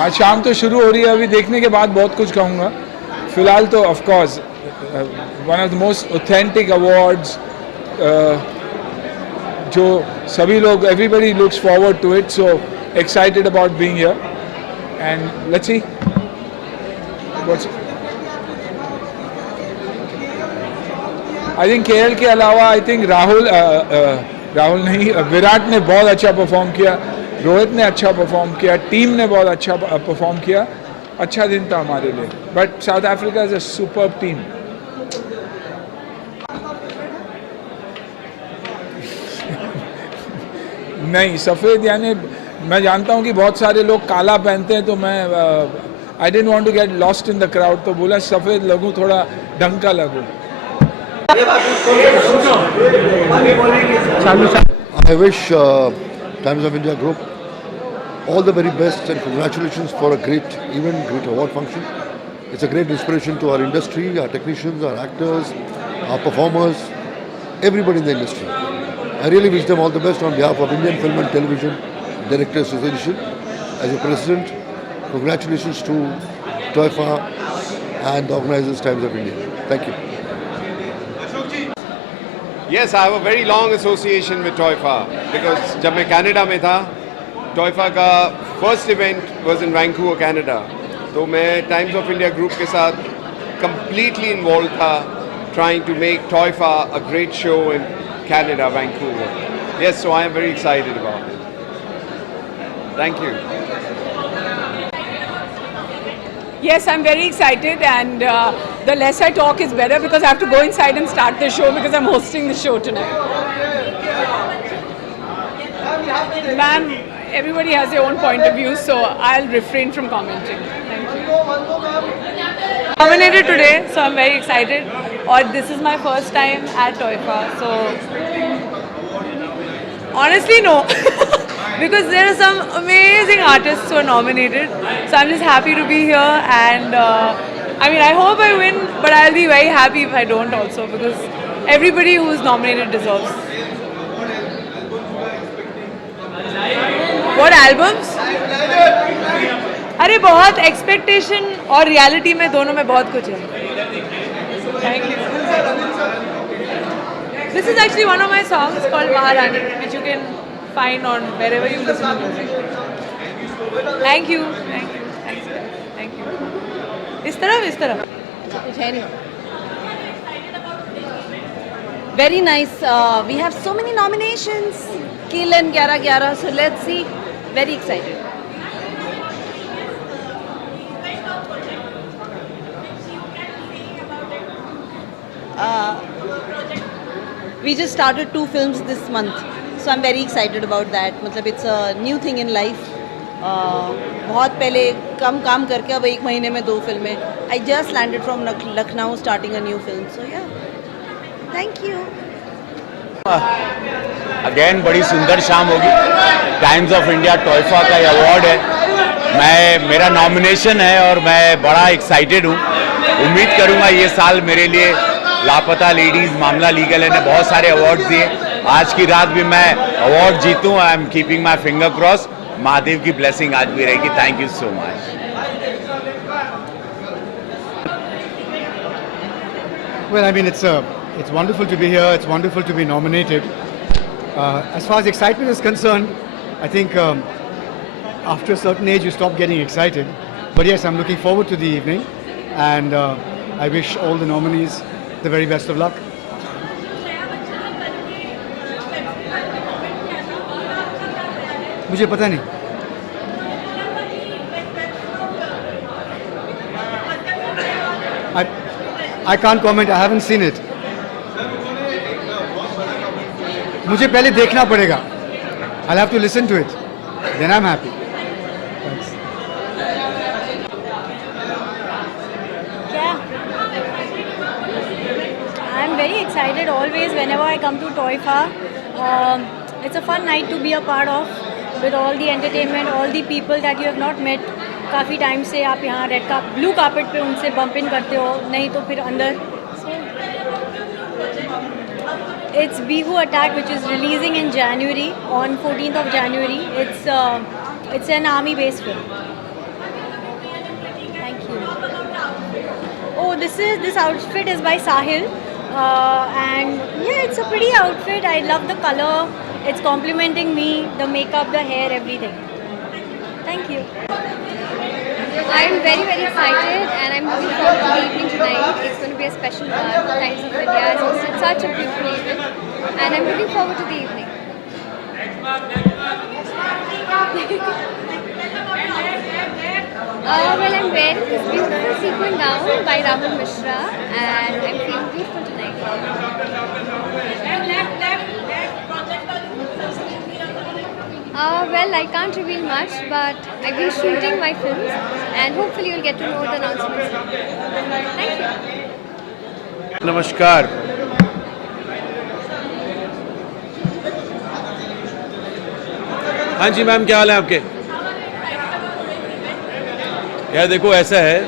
आज शाम तो शुरू हो रही है, अभी देखने के बाद बहुत कुछ कहूँगा. फिलहाल तो of course one of the most authentic awards, जो सभी लोग, everybody looks forward to it, so excited about being here and let's see what's. I think KL के अलावा आई थिंक राहुल नहीं, विराट ने बहुत अच्छा परफॉर्म किया, रोहित ने अच्छा परफॉर्म किया, टीम ने बहुत अच्छा परफॉर्म किया. अच्छा दिन था हमारे लिए, but south Africa is a superb team. नहीं, सफ़ेद यानी मैं जानता हूँ कि बहुत सारे लोग काला पहनते हैं, तो मैं I didn't want to get lost in the crowd, तो बोला सफ़ेद लगूँ, थोड़ा ढंग का लगूँ. I wish Times of India Group all the very best and congratulations for a great event, great award function. It's a great inspiration to our industry, our technicians, our actors, our performers, everybody in the industry. I really wish them all the best on behalf of Indian Film and Television Directors Association. As a president, congratulations to TOIFA and the organizers Times of India. Thank you. Yes, I have a very long association with TOIFA because जब मैं Canada में था, TOIFA का first event was in Vancouver Canada, तो मैं times of India group के साथ completely involved था trying to make TOIFA a great show in Canada, Vancouver. Yes, so I am very excited about it. Thank you. Yes, I'm very excited, and the less I talk is better because I have to go inside and start the show because I'm hosting the show tonight. Ma'am, everybody has their own point of view, so I'll refrain from commenting. Thank you. Nominated today, so I'm very excited. Or this is my first time at TOIFA, so honestly no. Because there are some amazing artists who are nominated, so I'm just happy to be here, and I mean, I hope I win, but I'll be very happy if I don't also, because everybody who's nominated deserves. What albums? अरे बहुत expectation और reality में दोनों में बहुत कुछ है. Thank you. This is actually one of my songs called Maharani, which you can find on wherever you listen to music. Thank you. Thank you. Thank you. इस तरफ. कुछ है नहीं. Very nice. We have so many nominations. Kill and 11-11. So let's see. Very excited. We just started 2 films this month, so I'm very excited about that. मतलब it's a new thing in life. बहुत पहले कम काम करके अब 1 महीने में 2 फिल्में. I just landed from Lucknow starting a new film, so yeah. Thank you. Again बड़ी सुंदर शाम होगी. टाइम्स ऑफ इंडिया टॉयफा का ये अवार्ड है. मेरा नॉमिनेशन है और मैं बड़ा एक्साइटेड हूँ. उम्मीद करूँगा ये साल मेरे लिए लापता लेडीज़, मामला लीगल ने बहुत सारे अवार्ड्स दिए. आज की रात भी मैं अवार्ड जीतूँ. I am keeping my finger cross. Mahadev की ब्लेसिंग आज भी रहेगी. Thank you so much. Well, I mean, it's wonderful to be here. It's wonderful to be nominated. As far as excitement is concerned, I think after a certain age you stop getting excited. But yes, I'm looking forward to the evening, and I wish all the nominees the very best of luck. मुझे पता नहीं. I can't comment. I haven't seen it. मुझे पहले देखना पड़ेगा. I'll have to listen to it. Then I'm happy. Thanks. I'm very excited always whenever I come to TOIFA. It's a fun night to be a part of with all the entertainment, all the people that you have not met. काफ़ी time से आप यहाँ blue carpet पे उनसे bump इन करते हो, नहीं तो फिर अंदर. It's Bihu Attack, which is releasing in January, on 14th of January. It's an army-based film. this outfit is by Sahil, and yeah, it's a pretty outfit. I love the color. It's complementing me, the makeup, the hair, everything. Thank you. I'm very, very excited and I'm looking forward to the evening tonight. It's going to be a special one. Times of India has hosted such a beautiful event and I'm looking forward to the evening. Well, I'm wearing this beautiful sequin gown by Rahul Mishra and I'm feeling beautiful tonight. Well, I can't reveal much, but I've been shooting my films and hopefully you'll get to know the announcements. Thank you. नमस्कार. हाँ जी ma'am, क्या हाल है आपके? यार देखो, ऐसा है,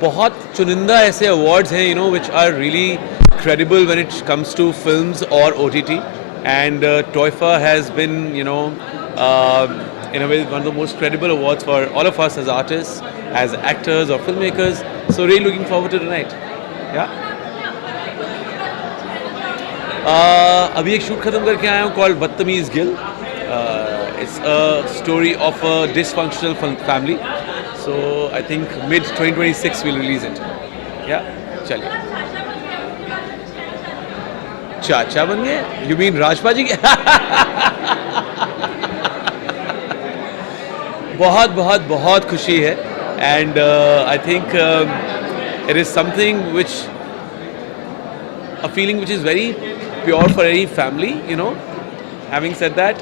बहुत चुनिंदा ऐसे अवार्ड्स हैं which are really credible when it comes to films or OTT, and TOIFA has been in a way one of the most credible awards for all of us as artists, as actors or filmmakers. So really looking forward to tonight. Yeah. अभी एक shoot खत्म करके आया हूँ called बदतमीज Gill. It's a story of a dysfunctional family. So I think mid 2026 we'll release it. Yeah, चलिए. चाचा बन गए? You mean राजपा जी के? बहुत बहुत बहुत खुशी है, and I think it is something which, a feeling which is very pure for any family, Having said that,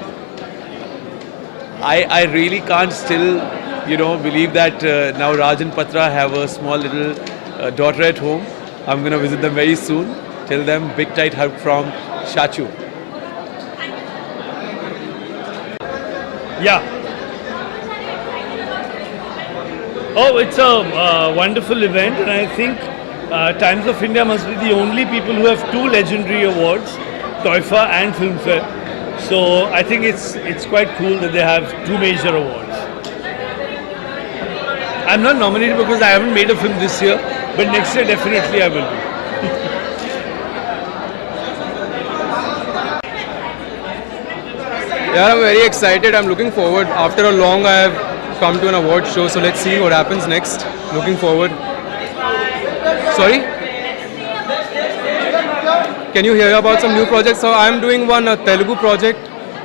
I really can't still, believe that now Raj and Patra have a small little daughter at home. I'm going to visit them very soon. Till then, big tight hug from Shachu. Yeah. Oh, it's a wonderful event, and I think Times of India must be the only people who have two legendary awards, TOIFA and Filmfare. So I think it's quite cool that they have two major awards. I'm not nominated because I haven't made a film this year, but next year definitely I will be. Yeah, I'm very excited. I'm looking forward. After a long, I have come to an award show, so let's see what happens next. Looking forward. Sorry? Can you hear about some new projects? So I'm doing one Telugu project,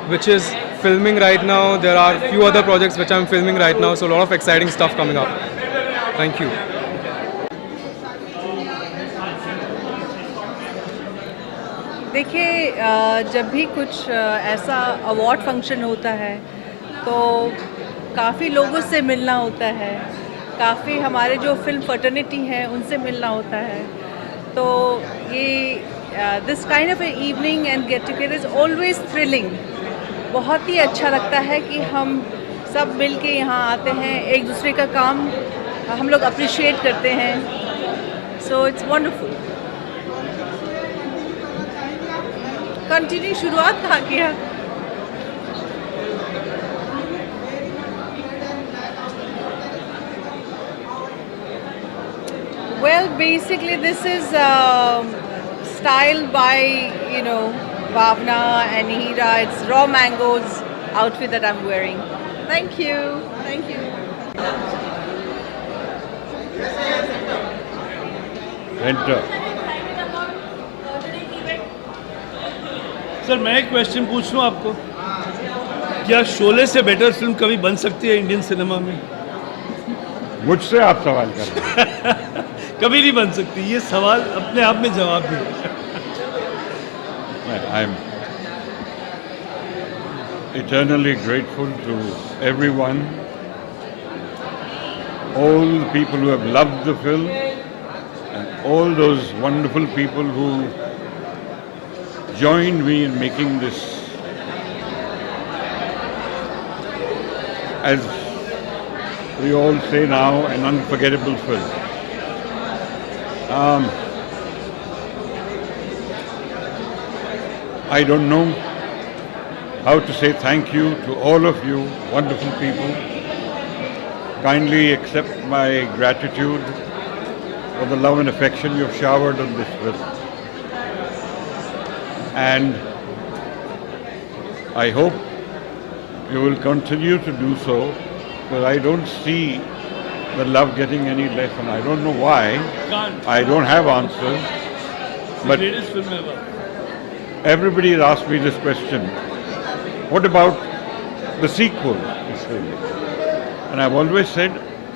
which is filming right now. There are a few other projects which I'm filming right now, so a lot of exciting stuff coming up. Thank you. देखिए, जब भी कुछ ऐसा award function होता है तो काफ़ी लोगों से मिलना होता है, काफ़ी हमारे जो फिल्म फर्टर्निटी हैं उनसे मिलना होता है. तो ये this kind of A evening and get together is always thrilling. बहुत ही अच्छा लगता है कि हम सब मिल के यहाँ आते हैं, एक दूसरे का काम हम लोग अप्रिशिएट करते हैं. So it's wonderful. कंटिन्यू शुरुआत कहाँ किया? Well, basically this is styled by Bhavna and Hira. It's Raw Mango's outfit that I'm wearing. Thank you. Thank you. Enter. Sir, मैं एक क्वेश्चन पूछ लूँ आपको, क्या शोले से बेटर फिल्म कभी बन सकती है इंडियन सिनेमा में? मुझसे आप सवाल कर रहे हैं. कभी नहीं बन सकती. ये सवाल अपने आप में जवाब है. I am eternally grateful to everyone, all the people who have loved the film, and all those wonderful people who joined me in making this, as we all say now, an unforgettable film. I don't know how to say thank you to all of you, wonderful people. Kindly accept my gratitude for the love and affection you've showered on this film. And I hope you will continue to do so, because I don't see the love getting any less, and I don't know why. I don't have answers. But Greatest film ever. everybody has asked me this question. What about the sequel? And I've always said,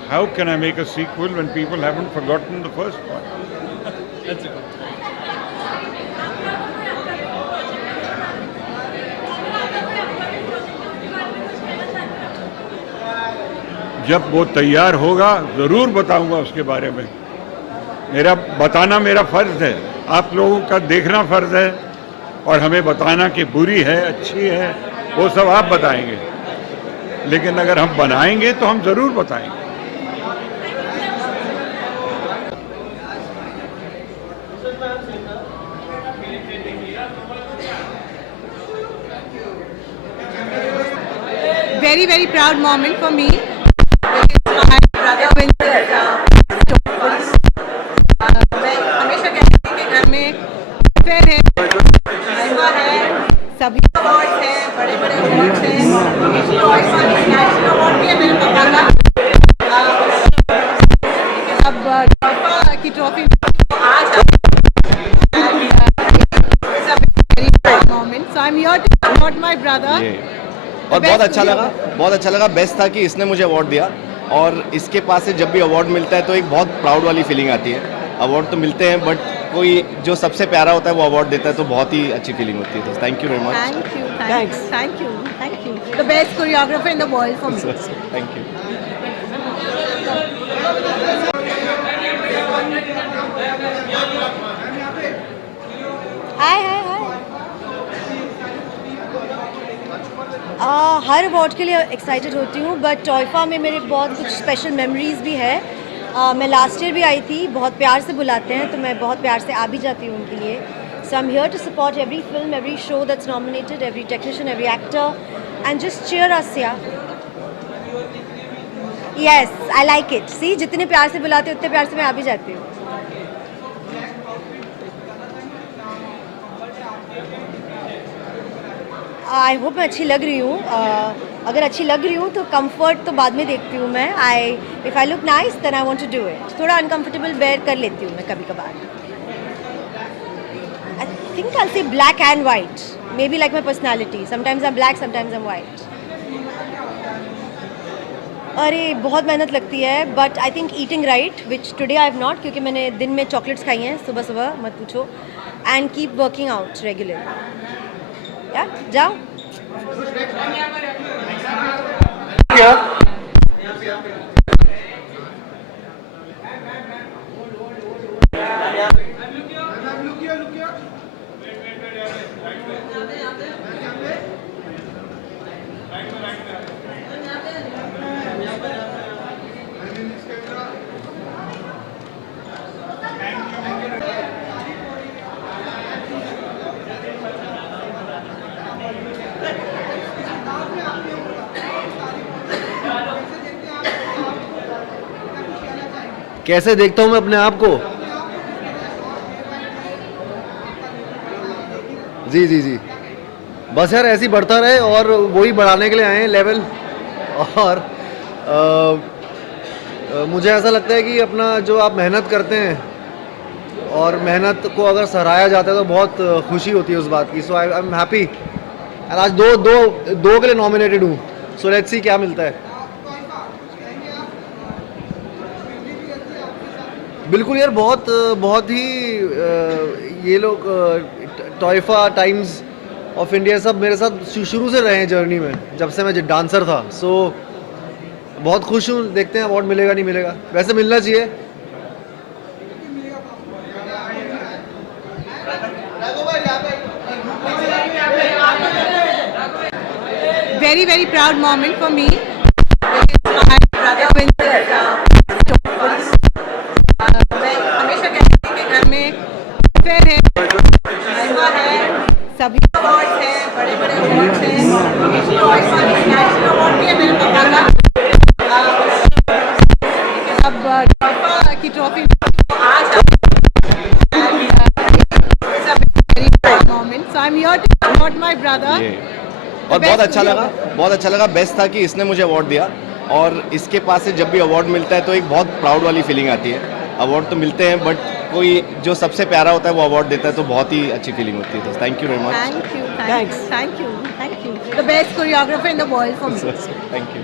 how can I make a sequel when people haven't forgotten the first one? That's a good. जब वो तैयार होगा ज़रूर बताऊंगा उसके बारे में. मेरा बताना मेरा फ़र्ज़ है, आप लोगों का देखना फ़र्ज़ है, और हमें बताना कि बुरी है अच्छी है वो सब आप बताएंगे. लेकिन अगर हम बनाएंगे तो हम ज़रूर बताएंगे. Very, very proud moment for me. My brother wins मैं हमेशा कहती थी कि घर में फेयर है, सभी अवार्ड्स हैं, बड़े बड़े अवार्ड्स हैं. नेशनल अवार्ड भी है मेरे पापा का. अब टॉफा की ट्रॉफी आज very proud moment. So I'm here to support my brother. और बहुत अच्छा लगा. बेस्ट था कि इसने मुझे अवार्ड दिया, और इसके पास से जब भी अवार्ड मिलता है तो एक बहुत प्राउड वाली फीलिंग आती है. अवार्ड तो मिलते हैं, बट कोई जो सबसे प्यारा होता है वो अवार्ड देता है, तो बहुत ही अच्छी फीलिंग होती है. तो thank you very much. Thank you. The best choreographer in the world for me. Thank you. Hi. Her award के लिए एक्साइटेड होती हूँ, बट टॉयफा में मेरे बहुत कुछ स्पेशल मेमोरीज भी है. मैं लास्ट ईयर भी आई थी. बहुत प्यार से बुलाते हैं तो मैं बहुत प्यार से आ भी जाती हूँ उनके लिए. So I am here to support every film, every show that's nominated, every technician, every actor, and just cheer us. Yes, I like it. See, जितने प्यार से बुलाते उतने प्यार से मैं आ भी जाती हूँ. आई होप मैं अच्छी लग रही हूँ. अगर अच्छी लग रही हूँ तो कंफर्ट तो बाद में देखती हूँ मैं. If I look nice then I want to do it. थोड़ा अनकंफर्टेबल वेयर कर लेती हूँ मैं कभी कभार. आई थिंक आई से black and white, may be like my personality. Sometimes I am black, sometimes I am white. अरे बहुत मेहनत लगती है, but I think eating right, which today I have not, क्योंकि मैंने दिन में चॉकलेट्स खाई हैं सुबह सुबह, मत पूछो. And keep working out regular. जाओ. कैसे देखता हूँ मैं अपने आप को? जी. बस यार ऐसे ही बढ़ता रहे, और वही बढ़ाने के लिए आए हैं लेवल. और मुझे ऐसा लगता है कि अपना जो आप मेहनत करते हैं और मेहनत को अगर सराहा जाता है तो बहुत खुशी होती है उस बात की. सो आई एम हैप्पी. एंड आज दो के लिए नॉमिनेटेड हूँ. सो लेट्स सी क्या मिलता है. बिल्कुल यार, बहुत ही ये लोग टॉयफा, टाइम्स ऑफ इंडिया सब मेरे साथ शुरू से रहे हैं जर्नी में, जब से मैं डांसर था. सो बहुत खुश हूँ. देखते हैं अवार्ड मिलेगा नहीं मिलेगा. वैसे मिलना चाहिए. Very, very proud moment for me. My brother wins मैं हमेशा कहती थी कि घर में फेयर है, सभी अवार्ड्स हैं, बड़े बड़े अवार्ड्स हैं. नेशनल अवार्ड भी है मेरे पापा का. अब टॉफा की ट्रॉफी not my brother. और बहुत अच्छा लगा बेस्ट था कि इसने मुझे अवार्ड दिया और इसके पास से जब भी अवार्ड मिलता है तो एक बहुत प्राउड वाली फीलिंग आती है. अवार्ड तो मिलते हैं बट कोई जो सबसे प्यारा होता है वो अवार्ड देता है तो बहुत ही अच्छी फीलिंग होती है. तो thank you very much. Thank you. The best choreographer in the world for me. Thank you.